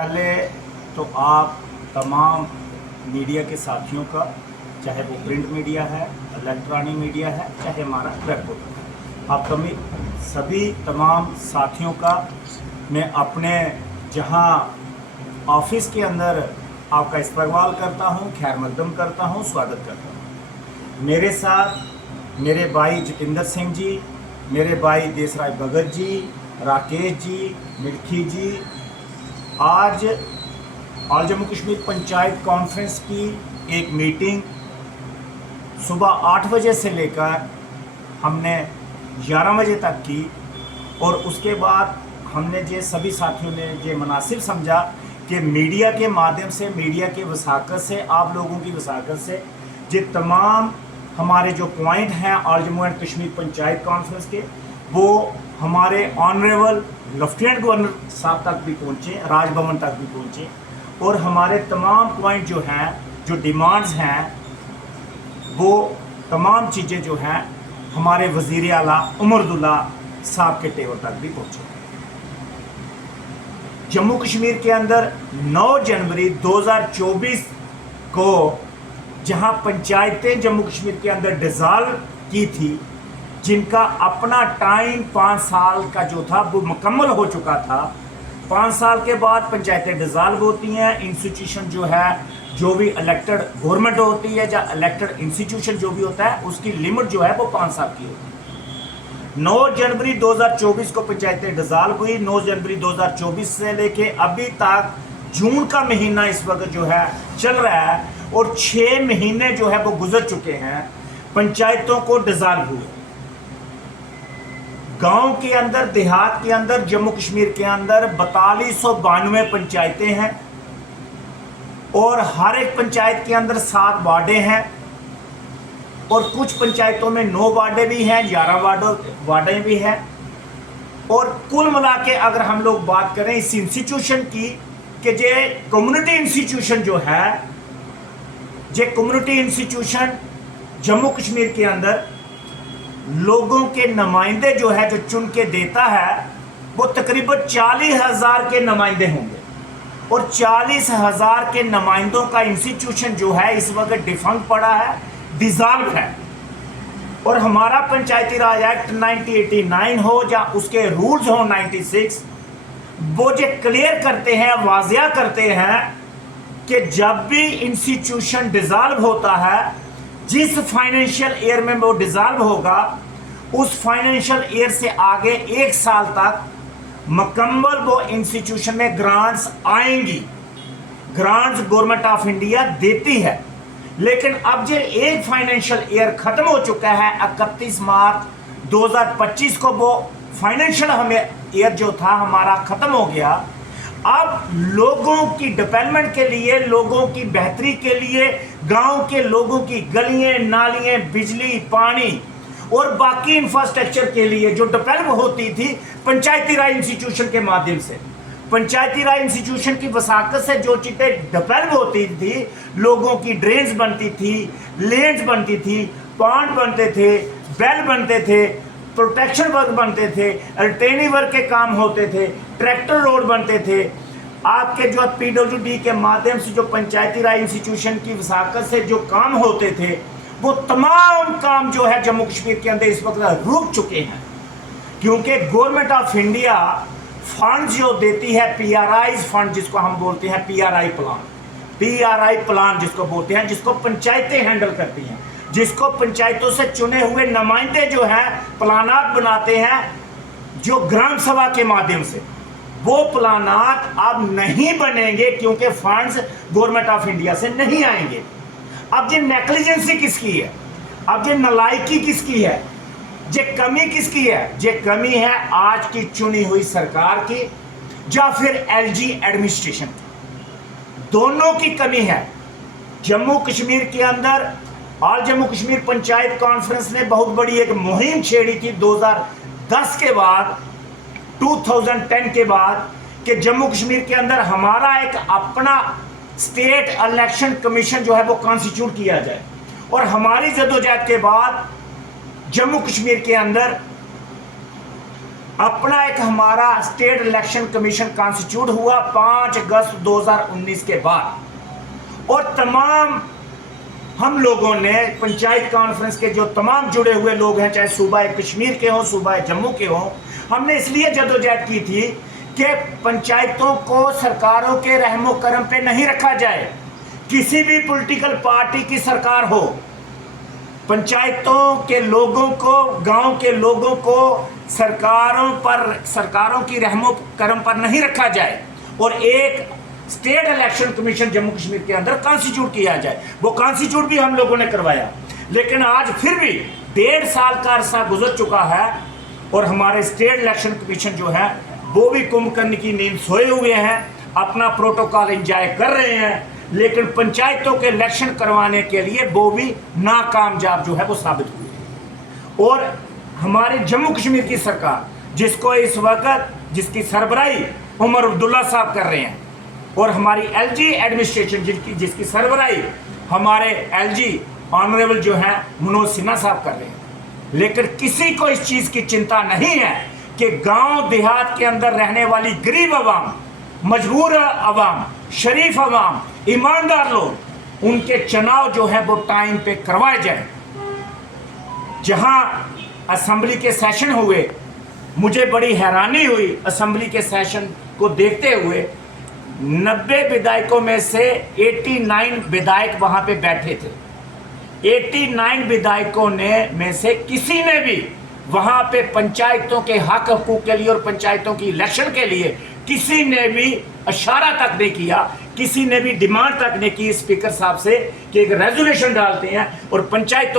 पहले तो आप तमाम मीडिया के साथियों का, चाहे वो प्रिंट मीडिया है, इलेक्ट्रॉनिक मीडिया है, चाहे हमारा वेब पोर्टल है, आप सभी तमाम साथियों का मैं अपने जहां ऑफिस के अंदर आपका इस्तकबाल करता हूं, खैर मकदम करता हूं, स्वागत करता हूं। मेरे साथ मेरे भाई जितेंद्र सिंह जी, मेरे भाई देसराय भगत जी, राकेश जी, मिल्खी जी, आज ऑल जम्मू कश्मीर पंचायत कॉन्फ्रेंस की एक मीटिंग सुबह 8 बजे से लेकर हमने 11 बजे तक की और उसके बाद हमने ये सभी साथियों ने ये मुनासिब समझा कि मीडिया के माध्यम से, मीडिया के वसाकत से, आप लोगों की वसाकत से ये तमाम हमारे जो पॉइंट हैं all Jammu and Kashmir panchayat conference के, वो हमारे ऑनरेबल लेफ्टिनेंट गवर्नर साहब तक भी पहुँचे, राजभवन तक भी पहुँचे और हमारे तमाम पॉइंट जो हैं, जो डिमांड्स हैं, वो तमाम चीज़ें जो हैं हमारे वज़ीर आला उमर अब्दुल्ला साहब के टेबल तक भी पहुँचे। जम्मू कश्मीर के अंदर 9 जनवरी 2024 को जहां पंचायतें जम्मू कश्मीर के अंदर डिसॉल्व की थी, जिनका अपना टाइम 5 साल का जो था वो मुकम्मल हो चुका था। 5 साल के बाद पंचायतें डिसॉल्व होती हैं। इंस्टीट्यूशन जो है, जो भी इलेक्टेड गवर्नमेंट होती है या इलेक्टेड इंस्टीट्यूशन जो भी होता है, उसकी लिमिट जो है वो 5 साल की होती है। 9 जनवरी 2024 को पंचायतें डिसॉल्व हुई। 9 जनवरी 2024 से लेके अभी तक जून का महीना इस वक्त जो है चल रहा है और 6 महीने जो है वो गुजर चुके हैं पंचायतों को डिसॉल्व हुए। गांव के अंदर, देहात के अंदर, जम्मू कश्मीर के अंदर 4292 पंचायतें हैं और हर एक पंचायत के अंदर 7 वार्डे हैं और कुछ पंचायतों में 9 वार्डे भी हैं, 11 वार्डे भी हैं। और कुल मिला के अगर हम लोग बात करें इस इंस्टीट्यूशन की, कि जे कम्युनिटी इंस्टीट्यूशन जो है, जे कम्युनिटी इंस्टीट्यूशन जम्मू कश्मीर के अंदर लोगों के नुमाइंदे जो है, जो चुन के देता है, वो तकरीबन 40,000 के नुमाइंदे होंगे और 40,000 के नुमाइंदों का इंस्टीट्यूशन जो है इस वक्त डिफंक्ट पड़ा है, डिसॉल्व है। और हमारा पंचायती राज एक्ट 1989 हो या उसके रूल्स हो 96, वो जो क्लियर करते हैं, वाजिया करते हैं कि जब भी इंस्टीट्यूशन डिसॉल्व होता है, जिस फाइनेंशियल ईयर में वो डिसॉल्व होगा, उस फाइनेंशियल ईयर से आगे 1 साल तक मुकम्मल वो इंस्टीट्यूशन में ग्रांट्स आएंगी। ग्रांट्स गवर्नमेंट ऑफ इंडिया देती है। लेकिन अब जो एक फाइनेंशियल ईयर खत्म हो चुका है, 31 मार्च 2025 को वो फाइनेंशियल हमें ईयर जो था हमारा खत्म हो गया। अब लोगों की डेवलपमेंट के लिए, लोगों की बेहतरी के लिए, गांव के लोगों की गलियां, नालियां, बिजली, पानी और बाकी इंफ्रास्ट्रक्चर के लिए जो डेवलप होती थी पंचायती राज इंस्टीट्यूशन के माध्यम से, पंचायती राज इंस्टीट्यूशन की वसाकत से जो चीज़ें डेवलप होती थी, लोगों की ड्रेन्स बनती थी, लेन्स बनती थी, पॉन्ड बनते थे, बेल बनते थे, प्रोटेक्शन वर्क बनते थे, रिटेनिंग वर्क के काम होते थे, ट्रैक्टर रोड बनते थे। आपके जो PWD के माध्यम से जो पंचायती राज इंस्टीट्यूशन की वसाकत से जो काम होते थे, वो तमाम काम जो है जम्मू कश्मीर के अंदर इस वक्त रुक चुके हैं, क्योंकि गवर्नमेंट ऑफ इंडिया फंड जो देती है, PRI फंड जिसको हम बोलते हैं, PRI प्लान जिसको बोलते हैं, जिसको पंचायतें हैंडल करती हैं, जिसको पंचायतों से चुने हुए नुमाइंदे जो हैं प्लानात बनाते हैं, जो ग्राम सभा के माध्यम से, वो प्लानात अब नहीं बनेंगे क्योंकि फंड्स गवर्नमेंट ऑफ इंडिया से नहीं आएंगे। अब ये नेग्लिजेंसी किसकी है? अब ये नालायकी किसकी है? ये कमी किसकी है? ये कमी है आज की चुनी हुई सरकार की या फिर LG एडमिनिस्ट्रेशन की। दोनों की कमी है। जम्मू कश्मीर के अंदर ऑल जम्मू कश्मीर पंचायत कॉन्फ्रेंस ने बहुत बड़ी एक मुहिम छेड़ी थी 2010 के बाद, 2010 के बाद, कि जम्मू कश्मीर के अंदर हमारा एक अपना स्टेट इलेक्शन कमीशन जो है वो कॉन्स्टिट्यूट किया जाए। और हमारी जदोजहद के बाद जम्मू कश्मीर के अंदर अपना एक हमारा स्टेट इलेक्शन कमीशन कॉन्स्टिट्यूट हुआ 5 अगस्त 2019 के बाद, और तमाम हम लोगों ने पंचायत कॉन्फ्रेंस के जो तमाम जुड़े हुए लोग हैं, चाहे सूबा कश्मीर के हों, सूबा जम्मू के हों, हमने इसलिए जदोजहद की थी कि पंचायतों को सरकारों के रहमो करम पे नहीं रखा जाए। किसी भी पॉलिटिकल पार्टी की सरकार हो, पंचायतों के लोगों को, गांव के लोगों को सरकारों की रहमो करम पर नहीं रखा जाए, और एक state election commission Jammu Kashmir के अंदर कॉन्स्टिट्यूट किया जाए। वो कॉन्स्टिट्यूट भी हम लोगों ने करवाया, लेकिन आज फिर भी 1.5 साल का अरसा गुजर चुका है और हमारे स्टेट इलेक्शन कमीशन जो है वो भी कुंभकर्ण की नींद सोए हुए हैं, अपना प्रोटोकॉल एंजॉय कर रहे हैं, लेकिन पंचायतों के इलेक्शन करवाने के लिए वो भी नाकामयाब जो है वो साबित हुए। और हमारे जम्मू कश्मीर की सरकार, जिसको इस वक्त जिसकी सरबराही उमर अब्दुल्ला साहब कर रहे हैं, और हमारी एलजी एडमिनिस्ट्रेशन जिसकी सरबराही हमारे एलजी ऑनरेबल जो है मनोज सिन्हा साहब कर रहे हैं, लेकिन किसी को इस चीज़ की चिंता नहीं है कि गांव देहात के अंदर रहने वाली गरीब आवाम, मजबूर आवाम, शरीफ आवाम, ईमानदार लोग, उनके चुनाव जो है वो टाइम पे करवाए जाए। जहां असेंबली के सेशन हुए, मुझे बड़ी हैरानी हुई असेंबली के सेशन को देखते हुए। 90 विधायकों में से 89 विधायक वहां पे बैठे थे। 89 विधायकों में से किसी ने भी वहां पे पंचायतों के हक हकूक के लिए और पंचायतों की इलेक्शन के लिए किसी ने भी इशारा तक नहीं किया, किसी ने भी डिमांड तक नहीं की स्पीकर साहब से कि एक रेजोल्यूशन डालते हैं और पंचायतों